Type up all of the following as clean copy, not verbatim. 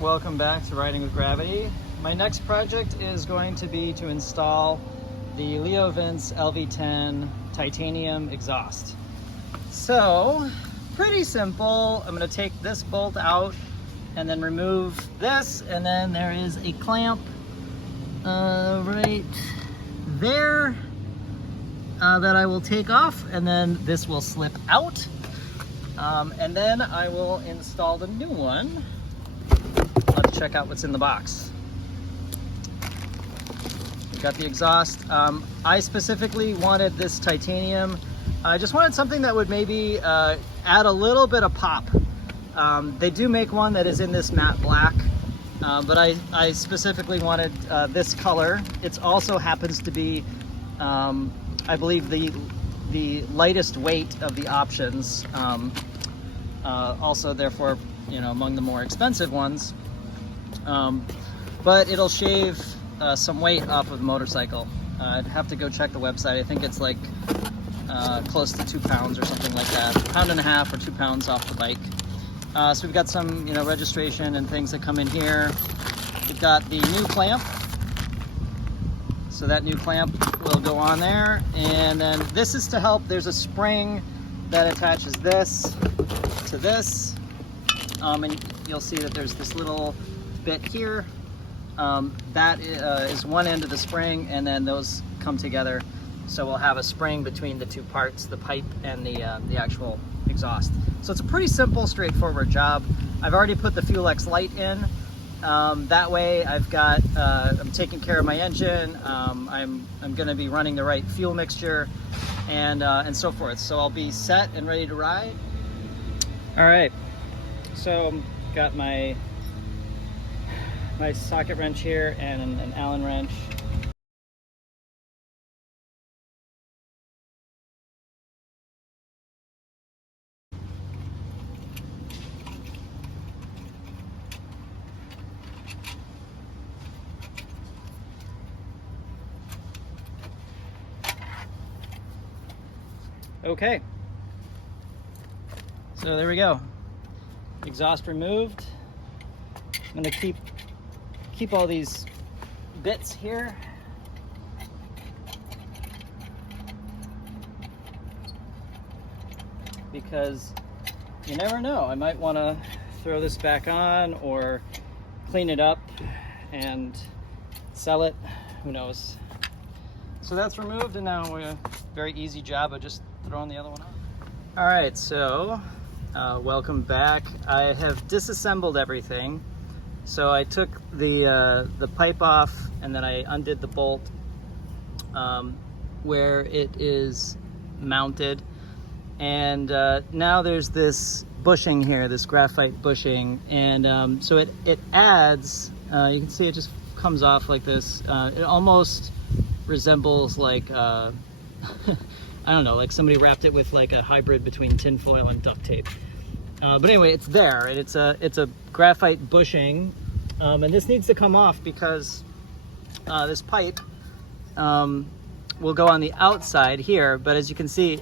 welcome back to Riding with Gravity. My next project is going to be to install the LeoVince LV10 Titanium exhaust. So, pretty simple. I'm going to take this bolt out and then remove this, and then there is a clamp right there that I will take off, and then this will slip out. And then I will install the new one. Let's check out what's in the box. We've got the exhaust. I specifically wanted this titanium. I just wanted something that would maybe add a little bit of pop. They do make one that is in this matte black, but I specifically wanted this color. It also happens to be, I believe, the lightest weight of the options. Also, therefore, you know, among the more expensive ones. But it'll shave some weight off of the motorcycle. I'd have to go check the website. I think it's like close to 2 pounds or something like that. 1.5 pounds or 2 pounds off the bike. So we've got some, you know, registration and things that come in here. We've got the new clamp. So that new clamp will go on there. And then this is to help. There's a spring that attaches this to this. And you'll see that there's this little bit here. That is one end of the spring, and then those come together. So we'll have a spring between the two parts, the pipe and the actual exhaust. So it's a pretty simple, straightforward job. I've already put the Fuel X light in. That way I've got, I'm taking care of my engine. I'm gonna be running the right fuel mixture and so forth. So I'll be set and ready to ride. All right, so got my socket wrench here and an Allen wrench. Okay, so there we go. Exhaust removed. I'm gonna keep all these bits here. Because you never know, I might want to throw this back on or clean it up and sell it, who knows. So that's removed, and now we're a very easy job of just throwing the other one on. All right, so welcome back. I have disassembled everything. So I took the pipe off, and then I undid the bolt where it is mounted. And now there's this bushing here, this graphite bushing. And so it adds, you can see it just comes off like this. It almost resembles like, I don't know, like somebody wrapped it with like a hybrid between tinfoil and duct tape. But anyway, it's there, and it's a graphite bushing, and this needs to come off because this pipe will go on the outside here. But as you can see,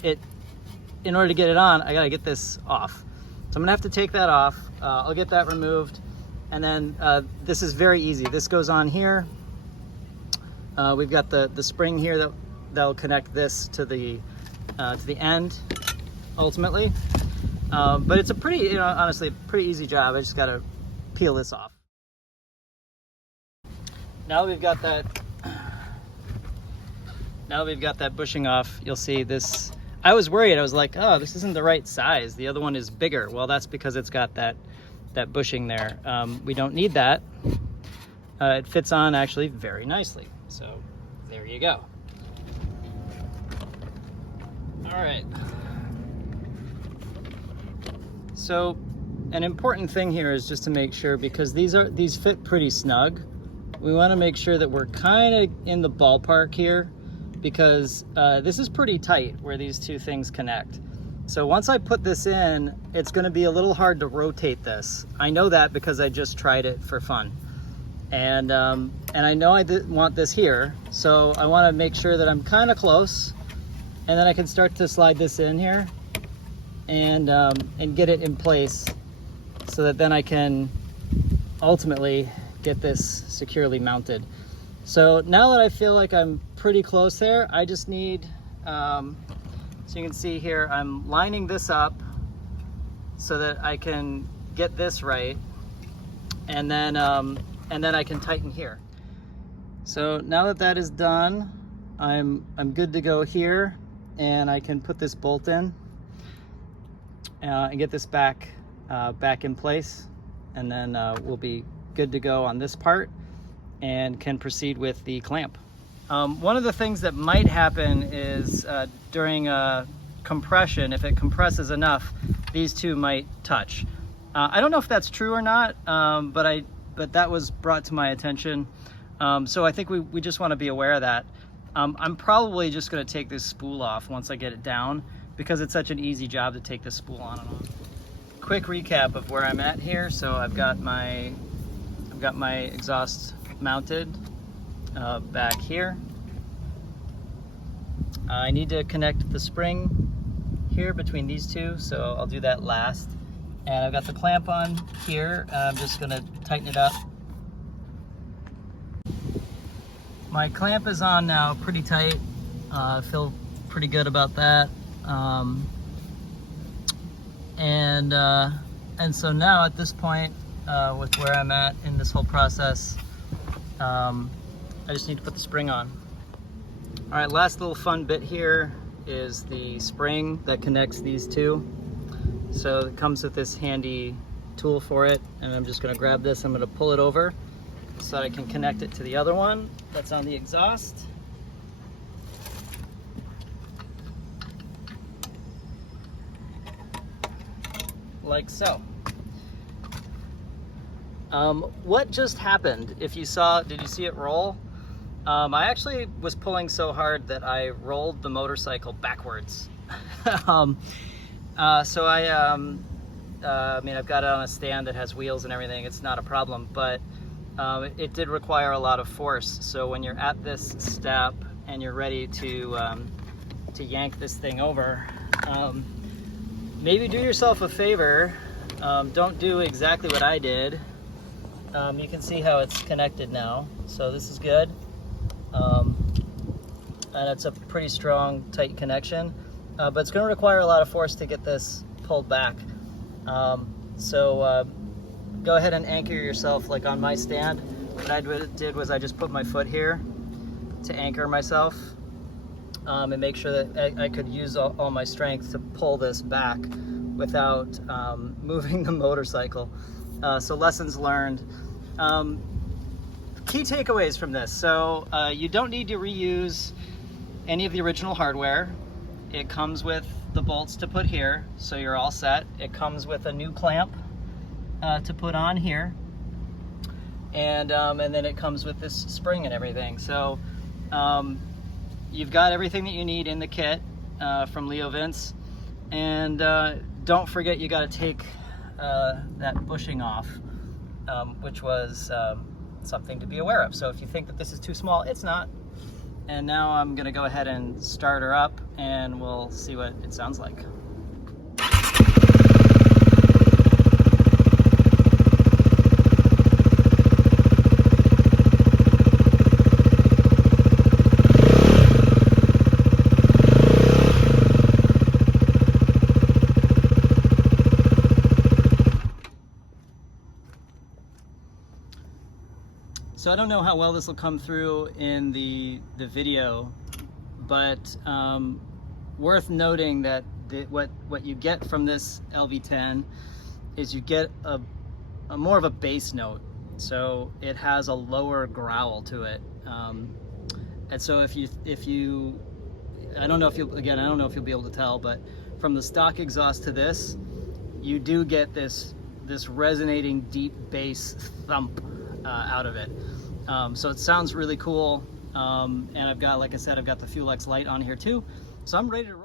in order to get it on, I gotta get this off. So I'm gonna have to take that off. I'll get that removed, and then this is very easy. This goes on here. We've got the spring here that'll connect this to the end ultimately. But it's a pretty, you know, honestly, pretty easy job. I just got to peel this off. Now we've got that bushing off. You'll see this. I was worried. I was like, oh, this isn't the right size. The other one is bigger. Well, that's because it's got that bushing there. We don't need that. It fits on actually very nicely. So there you go. All right. So an important thing here is just to make sure, because these fit pretty snug, we want to make sure that we're kind of in the ballpark here, because this is pretty tight where these two things connect. So once I put this in, it's going to be a little hard to rotate this. I know that because I just tried it for fun. And I know I want this here, so I want to make sure that I'm kind of close, and then I can start to slide this in here and get it in place, so that then I can ultimately get this securely mounted. So now that I feel like I'm pretty close there, I just need, so you can see here, I'm lining this up so that I can get this right, and then I can tighten here. So now that that is done, I'm good to go here, and I can put this bolt in and get this back in place, and then we'll be good to go on this part and can proceed with the clamp. One of the things that might happen is during compression, if it compresses enough, these two might touch. I don't know if that's true or not, but that was brought to my attention. So I think we just want to be aware of that. I'm probably just going to take this spool off once I get it down, because it's such an easy job to take this spool on and off. Quick recap of where I'm at here. So I've got my exhaust mounted back here. I need to connect the spring here between these two, so I'll do that last. And I've got the clamp on here. I'm just going to tighten it up. My clamp is on now, pretty tight. I feel pretty good about that. And so now at this point, with where I'm at in this whole process, I just need to put the spring on. All right, last little fun bit here is the spring that connects these two. So it comes with this handy tool for it, and I'm just gonna grab this, I'm gonna pull it over so that I can connect it to the other one that's on the exhaust. Like so. What just happened? If you saw, did you see it roll? I actually was pulling so hard that I rolled the motorcycle backwards. So I mean, I've got it on a stand that has wheels and everything. It's not a problem, but it did require a lot of force. So when you're at this step and you're ready to yank this thing over, maybe do yourself a favor. Don't do exactly what I did. You can see how it's connected now. So this is good. And it's a pretty strong, tight connection. But it's going to require a lot of force to get this pulled back. So go ahead and anchor yourself like on my stand. What I did was I just put my foot here to anchor myself and make sure that I could use all my strength to pull this back without moving the motorcycle. So lessons learned. Key takeaways from this. So you don't need to reuse any of the original hardware. It comes with the bolts to put here, so you're all set. It comes with a new clamp to put on here, and then it comes with this spring and everything. So you've got everything that you need in the kit from LeoVince, and don't forget you got to take that bushing off, which was something to be aware of. So if you think that this is too small, it's not. And now I'm gonna go ahead and start her up, and we'll see what it sounds like. So I don't know how well this will come through in the video, but worth noting that what you get from this LV10 is you get a more of a bass note. So it has a lower growl to it, and so if you I don't know if you'll be able to tell, but from the stock exhaust to this, you do get this resonating deep bass thump out of it. So it sounds really cool, and I've got, like I said, I've got the Fuel X light on here too, so I'm ready to roll.